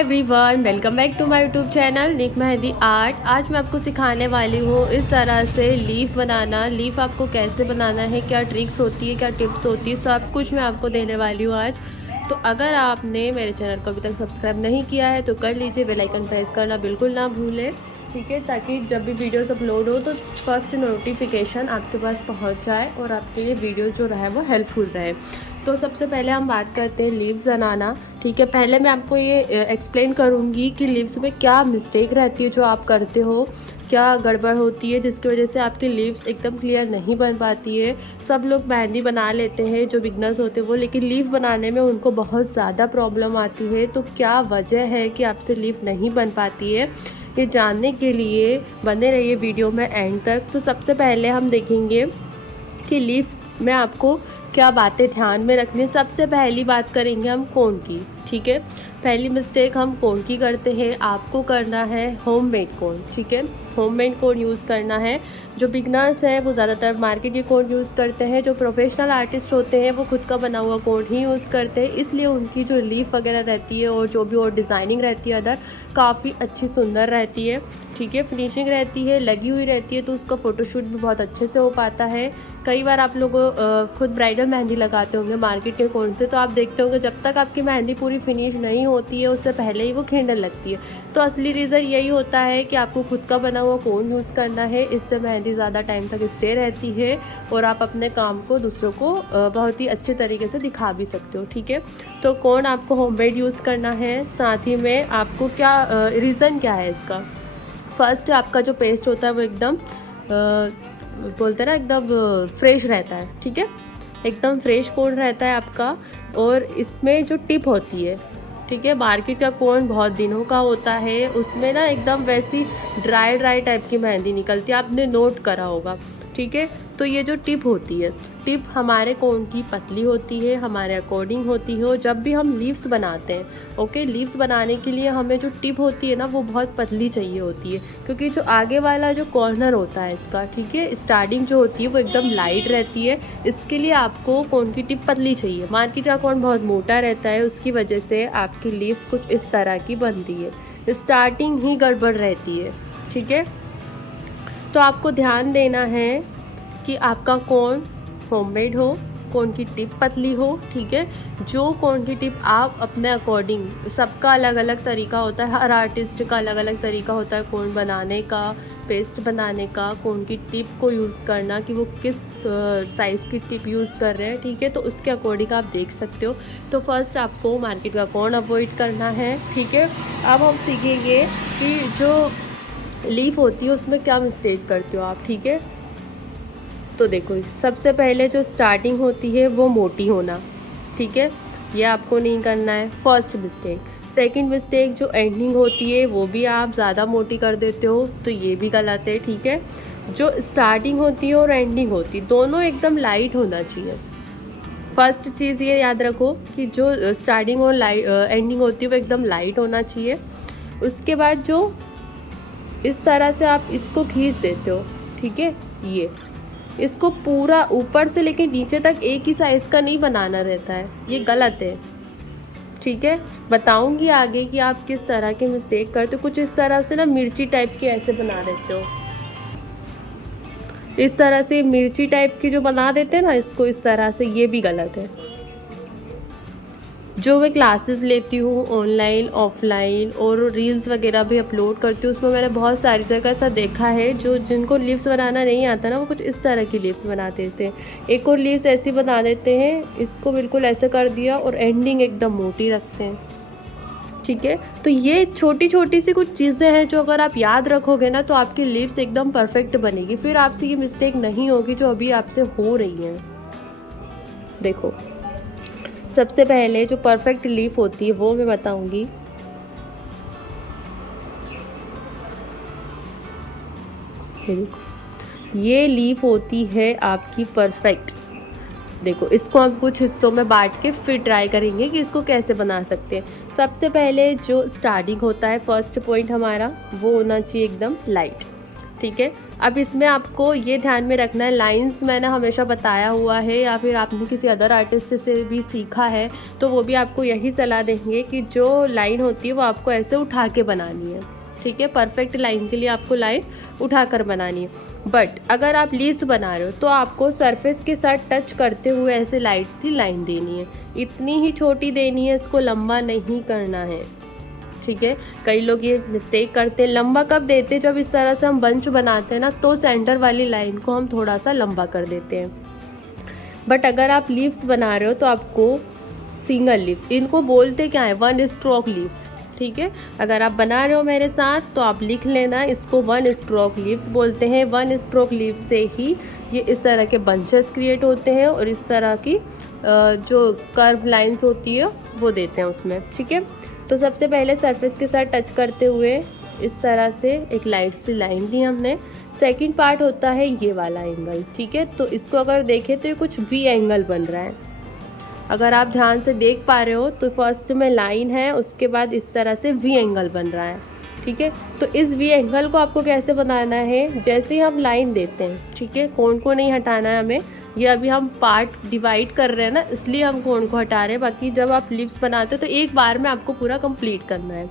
Everyone, welcome back to my YouTube channel Nik Mehndi art. आज मैं आपको सिखाने वाली हूँ इस तरह से लीफ बनाना। लीफ आपको कैसे बनाना है, क्या ट्रिक्स होती है, क्या टिप्स होती है, सब कुछ मैं आपको देने वाली हूँ आज। तो अगर आपने मेरे चैनल को अभी तक सब्सक्राइब नहीं किया है तो कर लीजिए, बेल आइकन प्रेस करना बिल्कुल ना भूलें, ठीक है, ताकि जब भी वीडियोस अपलोड हो तो फर्स्ट नोटिफिकेशन आपके पास पहुंच जाए और आपके लिए वीडियो जो रहे वो हेल्पफुल रहे। तो सबसे पहले हम बात करते हैं लीव्स बनाना, ठीक है। पहले मैं आपको ये एक्सप्लेन करूँगी कि लीव्स में क्या मिस्टेक रहती है जो आप करते हो, क्या गड़बड़ होती है जिसकी वजह से आपकी लीव्स एकदम क्लियर नहीं बन पाती है। सब लोग मेहंदी बना लेते हैं जो बिगनर्स होते हैं वो, लेकिन लीफ बनाने में उनको बहुत ज़्यादा प्रॉब्लम आती है। तो क्या वजह है कि आपसे लीफ नहीं बन पाती है, ये जानने के लिए बने रहिए वीडियो में एंड तक। तो सबसे पहले हम देखेंगे कि लीफ में आपको क्या बातें ध्यान में रखनी है। सबसे पहली बात करेंगे हम कोन की, ठीक है। पहली मिस्टेक हम कोन की करते हैं। आपको करना है होममेड कोन, ठीक है। होममेड कोन यूज़ करना है। जो बिगनर्स हैं वो ज़्यादातर मार्केट के कोन यूज़ करते हैं। जो प्रोफेशनल आर्टिस्ट होते हैं वो खुद का बना हुआ कोन ही यूज़ करते हैं, इसलिए उनकी जो लीफ वगैरह रहती है और जो भी और डिज़ाइनिंग रहती है अदर, काफ़ी अच्छी सुंदर रहती है, ठीक है। फिनिशिंग रहती है, लगी हुई रहती है, तो उसका फ़ोटोशूट भी बहुत अच्छे से हो पाता है। कई बार आप लोग खुद ब्राइडल मेहंदी लगाते होंगे मार्केट के कोन से, तो आप देखते होंगे जब तक आपकी मेहंदी पूरी फिनिश नहीं होती है उससे पहले ही वो खिंडन लगती है। तो असली रीज़न यही होता है कि आपको खुद का बना हुआ कोन यूज़ करना है। इससे मेहंदी ज़्यादा टाइम तक स्टे रहती है और आप अपने काम को दूसरों को बहुत ही अच्छे तरीके से दिखा भी सकते हो, ठीक है। तो कोन आपको होममेड यूज़ करना है। साथ ही में आपको क्या रीज़न क्या है इसका, फर्स्ट आपका जो पेस्ट होता है वो एकदम बोलते हैं ना एकदम फ्रेश रहता है, ठीक है। एकदम फ्रेश कोन रहता है आपका। और इसमें जो टिप होती है, ठीक है, मार्केट का कोन बहुत दिनों का होता है, उसमें ना एकदम वैसी ड्राई टाइप की मेहंदी निकलती है, आपने नोट करा होगा, ठीक है। तो ये जो टिप होती है, टिप हमारे कोन की पतली होती है, हमारे अकॉर्डिंग होती है। और जब भी हम लीव्स बनाते हैं, ओके, लीव्स बनाने के लिए हमें जो टिप होती है ना वो बहुत पतली चाहिए होती है, क्योंकि जो आगे वाला जो कॉर्नर होता है इसका, ठीक है, स्टार्टिंग जो होती है वो एकदम लाइट रहती है। इसके लिए आपको कोन की टिप पतली चाहिए। मार्केट का कोन बहुत मोटा रहता है, उसकी वजह से आपकी लीव्स कुछ इस तरह की बनती है, स्टार्टिंग ही गड़बड़ रहती है, ठीक है। तो आपको ध्यान देना है कि आपका कोन होममेड हो, कोन की टिप पतली हो, ठीक है। जो कोन की टिप आप अपने अकॉर्डिंग, सबका अलग अलग तरीका होता है, हर आर्टिस्ट का अलग अलग तरीका होता है कोन बनाने का, पेस्ट बनाने का, कोन की टिप को यूज़ करना कि वो किस साइज़ की टिप यूज़ कर रहे हैं, ठीक है। तो उसके अकॉर्डिंग आप देख सकते हो। तो फर्स्ट आपको मार्केट का कोन अवॉइड करना है, ठीक है। अब हम सीखेंगे कि जो लीफ होती है उसमें क्या मिस्टेक करते हो आप, ठीक है। तो देखो, सबसे पहले जो स्टार्टिंग होती है वो मोटी होना, ठीक है, ये आपको नहीं करना है, फर्स्ट मिस्टेक। सेकंड मिस्टेक, जो एंडिंग होती है वो भी आप ज़्यादा मोटी कर देते हो, तो ये भी गलत है, ठीक है। जो स्टार्टिंग होती है और एंडिंग होती है दोनों एकदम लाइट होना चाहिए। फर्स्ट चीज़ ये याद रखो कि जो स्टार्टिंग और एंडिंग होती है वो एकदम लाइट होना चाहिए। उसके बाद जो इस तरह से आप इसको खींच देते हो, ठीक है, ये इसको पूरा ऊपर से लेके नीचे तक एक ही साइज़ का नहीं बनाना रहता है, ये गलत है, ठीक है। बताऊंगी आगे कि आप किस तरह के मिस्टेक करते हो। कुछ इस तरह से ना मिर्ची टाइप की ऐसे बना देते हो, इस तरह से मिर्ची टाइप की जो बना देते हैं ना इसको इस तरह से, ये भी गलत है। जो मैं क्लासेस लेती हूँ ऑनलाइन ऑफलाइन और रील्स वगैरह भी अपलोड करती हूँ, उसमें मैंने बहुत सारी जगह ऐसा देखा है जो जिनको लीव्स बनाना नहीं आता ना वो कुछ इस तरह की लीव्स बना देते हैं। एक और लीव्स ऐसी बना देते हैं, इसको बिल्कुल ऐसे कर दिया और एंडिंग एकदम मोटी रखते हैं, ठीक है। तो ये छोटी छोटी सी कुछ चीज़ें हैं जो अगर आप याद रखोगे ना तो आपकी लीव्स एकदम परफेक्ट बनेगी, फिर आपसे ये मिस्टेक नहीं होगी जो अभी आपसे हो रही है। देखो, सबसे पहले जो परफेक्ट लीफ होती है वो मैं बताऊंगी। ये लीफ होती है आपकी परफेक्ट। देखो, इसको हम कुछ हिस्सों में बांट के फिर ट्राई करेंगे कि इसको कैसे बना सकते हैं। सबसे पहले जो स्टार्टिंग होता है, फर्स्ट पॉइंट हमारा वो होना चाहिए एकदम लाइट, ठीक है। अब इसमें आपको ये ध्यान में रखना है, लाइंस मैंने हमेशा बताया हुआ है या फिर आपने किसी अदर आर्टिस्ट से भी सीखा है तो वो भी आपको यही सलाह देंगे कि जो लाइन होती है वो आपको ऐसे उठा के बनानी है, ठीक है। परफेक्ट लाइन के लिए आपको लाइन उठा कर बनानी है। बट अगर आप लीव्स बना रहे हो तो आपको सरफेस के साथ टच करते हुए ऐसे लाइट सी लाइन देनी है, इतनी ही छोटी देनी है, इसको लंबा नहीं करना है, ठीक है। कई लोग ये मिस्टेक करते हैं, लंबा कब देते हैं, जब इस तरह से हम बंच बनाते हैं ना तो सेंटर वाली लाइन को हम थोड़ा सा लंबा कर देते हैं। बट अगर आप लीव्स बना रहे हो तो आपको सिंगल लीव्स, इनको बोलते क्या है, वन स्ट्रोक लीव, ठीक है। अगर आप बना रहे हो मेरे साथ तो आप लिख लेना, इसको वन स्ट्रोक लीव्स बोलते हैं। वन स्ट्रोक लीव से ही ये इस तरह के बंचेस क्रिएट होते हैं और इस तरह की जो कर्व लाइंस होती है वो देते हैं उसमें, ठीक है। तो सबसे पहले सरफेस के साथ टच करते हुए इस तरह से एक लाइट सी लाइन दी हमने। सेकंड पार्ट होता है ये वाला एंगल, ठीक है। तो इसको अगर देखें तो ये कुछ वी एंगल बन रहा है, अगर आप ध्यान से देख पा रहे हो तो फर्स्ट में लाइन है, उसके बाद इस तरह से वी एंगल बन रहा है, ठीक है। तो इस वी एंगल को आपको कैसे बनाना है, जैसे ही हम लाइन देते हैं, ठीक है, कोण को नहीं हटाना है हमें, ये अभी हम पार्ट डिवाइड कर रहे हैं ना इसलिए हम कोण को हटा रहे हैं, बाकी जब आप लिप्स बनाते हो तो एक बार में आपको पूरा कंप्लीट करना है।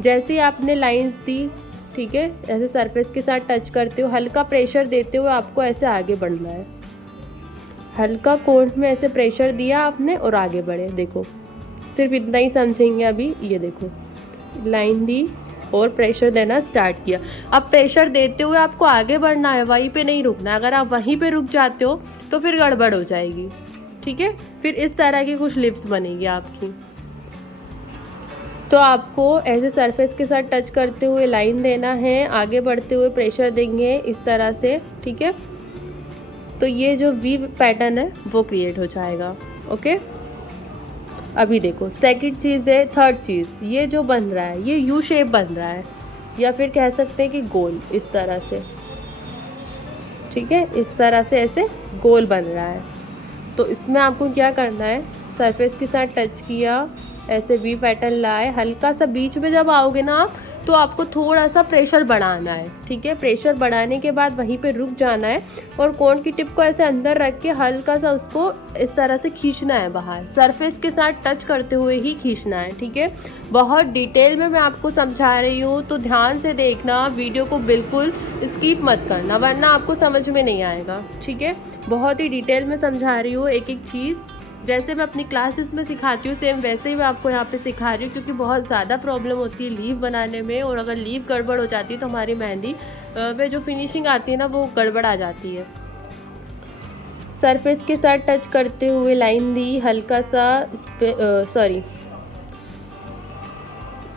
जैसे ही आपने लाइंस दी, ठीक है, ऐसे सरफेस के साथ टच करते हो, हल्का प्रेशर देते हुए आपको ऐसे आगे बढ़ना है, हल्का कोण में ऐसे प्रेशर दिया आपने और आगे बढ़े। देखो सिर्फ इतना ही समझेंगे अभी, ये देखो लाइन दी और प्रेशर देना स्टार्ट किया। अब प्रेशर देते हुए आपको आगे बढ़ना है, वहीं पे नहीं रुकना है, अगर आप वहीं पे रुक जाते हो तो फिर गड़बड़ हो जाएगी, ठीक है। फिर इस तरह की कुछ लिप्स बनेगी आपकी। तो आपको ऐसे सरफेस के साथ टच करते हुए लाइन देना है, आगे बढ़ते हुए प्रेशर देंगे इस तरह से, ठीक है। तो ये जो वी पैटर्न है वो क्रिएट हो जाएगा, ओके। अभी देखो सेकंड चीज़ है, थर्ड चीज़, ये जो बन रहा है ये यू शेप बन रहा है या फिर कह सकते हैं कि गोल, इस तरह से, ठीक है, इस तरह से ऐसे गोल बन रहा है। तो इसमें आपको क्या करना है, सरफेस के साथ टच किया, ऐसे वी पैटर्न लाए, हल्का सा बीच में जब आओगे ना आप तो आपको थोड़ा सा प्रेशर बढ़ाना है, ठीक है। प्रेशर बढ़ाने के बाद वहीं पे रुक जाना है और कोण की टिप को ऐसे अंदर रख के हल्का सा उसको इस तरह से खींचना है बाहर, सरफेस के साथ टच करते हुए ही खींचना है, ठीक है। बहुत डिटेल में मैं आपको समझा रही हूँ तो ध्यान से देखना, वीडियो को बिल्कुल स्किप मत करना वरना आपको समझ में नहीं आएगा, ठीक है। बहुत ही डिटेल में समझा रही हूँ एक एक चीज़, जैसे मैं अपनी क्लासेस में सिखाती हूँ सेम वैसे ही मैं आपको यहाँ पे सिखा रही हूँ, क्योंकि बहुत ज़्यादा प्रॉब्लम होती है लीव बनाने में, और अगर लीव गड़बड़ हो जाती है तो हमारी मेहंदी में जो फिनिशिंग आती है ना वो गड़बड़ आ जाती है। सरफेस के साथ टच करते हुए लाइन दी, हल्का सा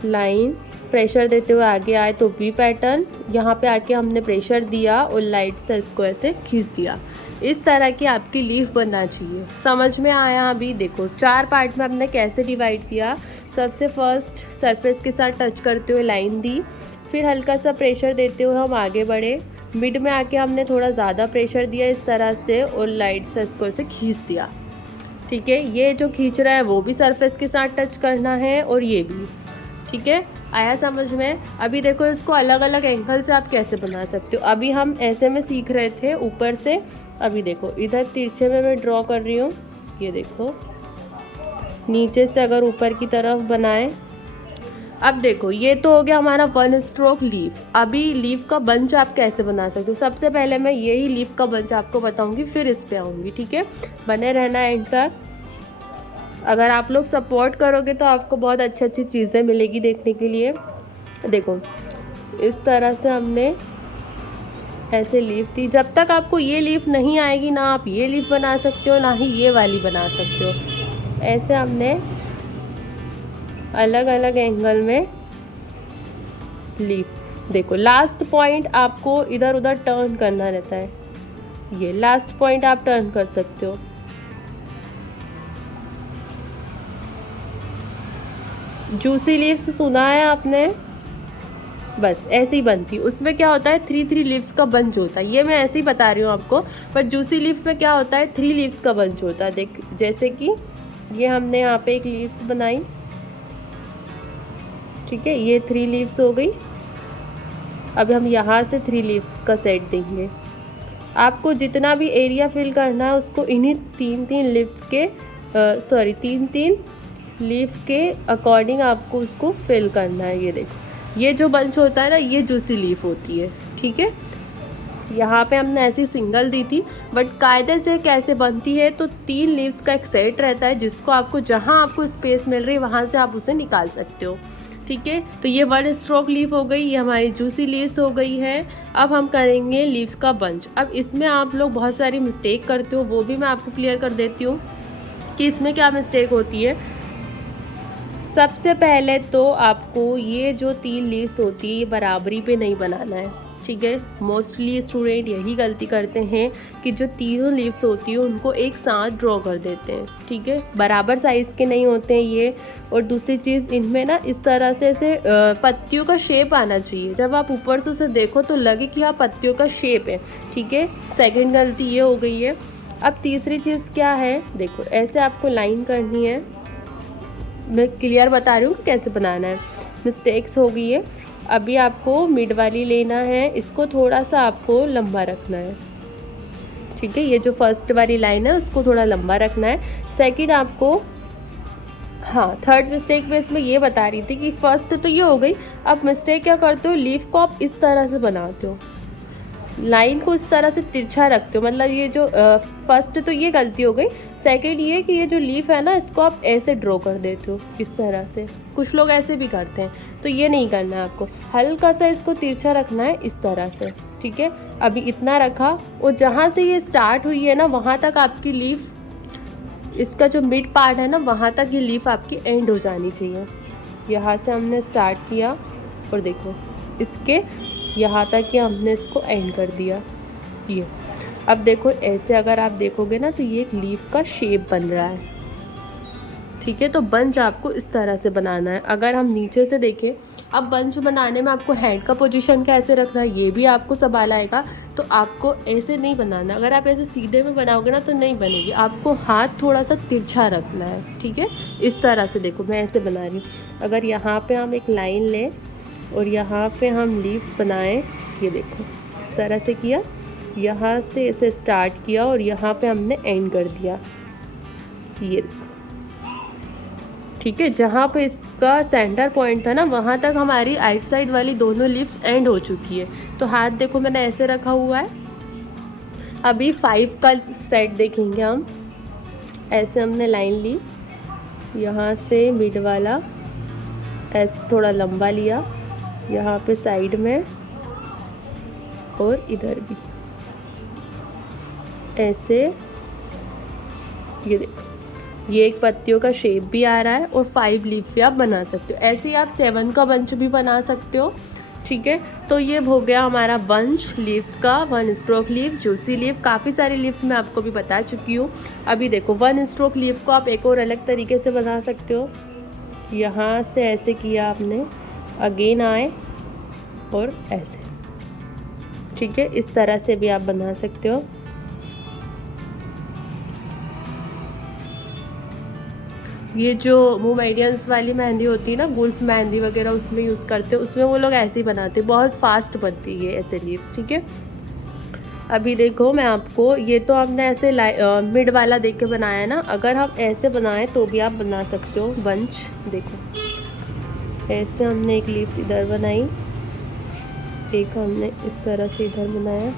लाइन प्रेशर देते हुए आगे आए तो वी पैटर्न, यहाँ पे आके हमने प्रेशर दिया और लाइट से इसको ऐसे खींच दिया। इस तरह की आपकी लीफ बनना चाहिए। समझ में आया? अभी देखो 4 पार्ट में हमने कैसे डिवाइड किया। सबसे फर्स्ट सरफेस के साथ टच करते हुए लाइन दी, फिर हल्का सा प्रेशर देते हुए हम आगे बढ़े, मिड में आके हमने थोड़ा ज़्यादा प्रेशर दिया इस तरह से और लाइट से इसको ऐसे खींच दिया, ठीक है। ये जो खींच रहा है वो भी सरफेस के साथ टच करना है और ये भी, ठीक है। आया समझ में? अभी देखो इसको अलग अलग एंगल से आप कैसे बना सकते हो। अभी हम ऐसे में सीख रहे थे ऊपर से, अभी देखो इधर तिरछे में मैं ड्रॉ कर रही हूँ, ये देखो नीचे से अगर ऊपर की तरफ बनाएं। अब देखो ये तो हो गया हमारा 1 स्ट्रोक लीफ। अभी लीफ का बंच आप कैसे बना सकते हो, सबसे पहले मैं यही लीफ का बंच आपको बताऊंगी, फिर इस पे आऊँगी, ठीक है। बने रहना एंड तक। अगर आप लोग सपोर्ट करोगे तो आपको बहुत अच्छी अच्छी चीज़ें मिलेगी देखने के लिए। देखो इस तरह से हमने ऐसे लीफ थी। जब तक आपको ये लीफ नहीं आएगी ना आप ये लीफ बना सकते हो ना ही ये वाली बना सकते हो। ऐसे हमने अलग अलग एंगल में लीफ। देखो लास्ट पॉइंट आपको इधर उधर टर्न करना रहता है, ये लास्ट पॉइंट आप टर्न कर सकते हो। जूसी लीव्स सुना है आपने? बस ऐसे ही बनती। उसमें क्या होता है 3 लीव्स का बंच होता है, ये मैं ऐसे ही बता रही हूँ आपको। पर जूसी लीफ में क्या होता है 3 लीव्स का बंच होता है। देख जैसे कि ये हमने यहाँ पे एक लीव्स बनाई, ठीक है, ये 3 लीव्स हो गई। अब हम यहाँ से 3 लीव्स का सेट देंगे। आपको जितना भी एरिया फिल करना है उसको इन्हीं 3-3 लीव्स के 3-3 लीफ के अकॉर्डिंग आपको उसको फिल करना है। ये देखो, ये जो बंच होता है ना, ये जूसी लीफ होती है, ठीक है। यहाँ पे हमने ऐसी सिंगल दी थी, बट कायदे से कैसे बनती है तो 3 लीव्स का एक सेट रहता है, जिसको आपको जहाँ आपको स्पेस मिल रही है वहाँ से आप उसे निकाल सकते हो, ठीक है। तो ये 1 स्ट्रोक लीफ हो गई, ये हमारी जूसी लीव्स हो गई है। अब हम करेंगे लीव्स का बंच। अब इसमें आप लोग बहुत सारी मिस्टेक करते हो, वो भी मैं आपको क्लियर कर देती हूँ कि इसमें क्या मिस्टेक होती है। सबसे पहले तो आपको ये जो 3 लीव्स होती है ये बराबरी पे नहीं बनाना है, ठीक है। मोस्टली स्टूडेंट यही गलती करते हैं कि जो तीनों लीव्स होती है उनको एक साथ ड्रॉ कर देते हैं, ठीक है। बराबर साइज़ के नहीं होते हैं ये। और दूसरी चीज़, इनमें ना इस तरह से ऐसे पत्तियों का शेप आना चाहिए, जब आप ऊपर से उसे देखो तो लगे कि हाँ पत्तियों का शेप है, ठीक है। सेकंड गलती ये हो गई है। अब तीसरी चीज़ क्या है, देखो ऐसे आपको लाइन करनी है। मैं क्लियर बता रही हूँ कि कैसे बनाना है, मिस्टेक्स हो गई है। अभी आपको मिड वाली लेना है, इसको थोड़ा सा आपको लंबा रखना है, ठीक है। ये जो फर्स्ट वाली लाइन है उसको थोड़ा लंबा रखना है। सेकंड आपको, हाँ, थर्ड मिस्टेक मैं इसमें ये बता रही थी कि फर्स्ट तो ये हो गई। अब मिस्टेक क्या करते हो, लीफ को आप इस तरह से बनाते हो, लाइन को इस तरह से तिरछा रखते हो। मतलब ये जो फर्स्ट तो ये गलती हो गई। सेकंड ये कि ये जो लीफ है ना, इसको आप ऐसे ड्रॉ कर देते हो इस तरह से। कुछ लोग ऐसे भी करते हैं, तो ये नहीं करना है आपको। हल्का सा इसको तिरछा रखना है इस तरह से, ठीक है। अभी इतना रखा, और जहाँ से ये स्टार्ट हुई है ना वहाँ तक आपकी लीफ, इसका जो मिड पार्ट है ना वहाँ तक ये लीफ आपकी एंड हो जानी चाहिए। यहाँ से हमने स्टार्ट किया और देखो इसके यहाँ तक कि हमने इसको एंड कर दिया। ये अब देखो ऐसे अगर आप देखोगे ना तो ये एक लीफ का शेप बन रहा है, ठीक है। तो बंच आपको इस तरह से बनाना है। अगर हम नीचे से देखें, अब बंच बनाने में आपको हैंड का पोजीशन कैसे रखना है ये भी आपको सवाल आएगा। तो आपको ऐसे नहीं बनाना, अगर आप ऐसे सीधे में बनाओगे ना तो नहीं बनेगी, आपको हाथ थोड़ा सा तिरछा रखना है, ठीक है। इस तरह से देखो मैं ऐसे बना रही हूँ। अगर यहाँ पे हम एक लाइन लें और यहाँ पे हम लीव्स बनाएं, ये देखो इस तरह से किया, यहाँ से इसे स्टार्ट किया और यहाँ पे हमने एंड कर दिया, ये देखो, ठीक है। जहाँ पे इसका सेंटर पॉइंट था ना वहाँ तक हमारी आइट साइड वाली दोनों लिप्स एंड हो चुकी है। तो हाथ देखो मैंने ऐसे रखा हुआ है। अभी 5 का सेट देखेंगे हम। ऐसे हमने लाइन ली, यहाँ से मिड वाला ऐसे थोड़ा लंबा लिया, यहाँ पे साइड में और इधर भी ऐसे। ये देखो ये एक पत्तियों का शेप भी आ रहा है और 5 लीफ भी आप बना सकते हो। ऐसे ही आप 7 का बंच भी बना सकते हो, ठीक है। तो ये हो गया हमारा बंच लीव्स का। 1 स्ट्रोक लीव, जूसी लीव, काफ़ी सारी लीव्स मैं आपको भी बता चुकी हूँ। अभी देखो 1 स्ट्रोक लीव को आप एक और अलग तरीके से बना सकते हो। यहाँ से ऐसे किया आपने, अगेन आए और ऐसे, ठीक है। इस तरह से भी आप बना सकते हो। ये जो मोमेडियंस वाली मेहंदी होती है ना, गुल्फ मेहंदी वगैरह उसमें यूज़ करते हैं, उसमें वो लोग ऐसे ही बनाते हैं, बहुत फास्ट बनती है ऐसे लीव्स, ठीक है। अभी देखो मैं आपको, ये तो हमने ऐसे मिड वाला देख के बनाया है ना, अगर हम ऐसे बनाएं तो भी आप बना सकते हो बंच। देखो ऐसे हमने एक लीव्स इधर बनाई, एक हमने इस तरह से इधर बनाया।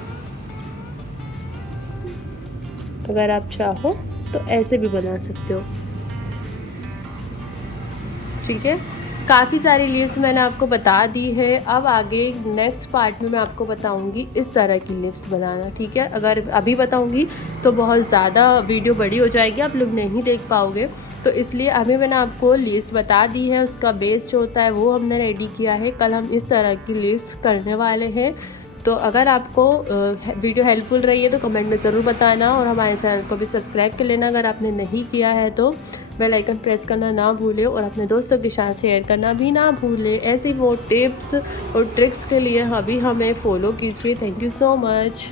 अगर आप चाहो तो ऐसे भी बना सकते हो, ठीक है। काफ़ी सारी लीव्स मैंने आपको बता दी है। अब आगे नेक्स्ट पार्ट में मैं आपको बताऊंगी इस तरह की लीव्स बनाना, ठीक है। अगर अभी बताऊंगी तो बहुत ज़्यादा वीडियो बड़ी हो जाएगी, आप लोग नहीं देख पाओगे, तो इसलिए अभी मैंने आपको लीव्स बता दी है। उसका बेस जो होता है वो हमने रेडी किया है। कल हम इस तरह की लीव्स करने वाले हैं। तो अगर आपको वीडियो हेल्पफुल रही है तो कमेंट में ज़रूर बताना, और हमारे चैनल को भी सब्सक्राइब कर लेना अगर आपने नहीं किया है तो। बेल आइकन प्रेस करना ना भूलें और अपने दोस्तों के साथ शेयर करना भी ना भूलें। ऐसी वो टिप्स और ट्रिक्स के लिए अभी हमें फॉलो कीजिए। Thank you so much.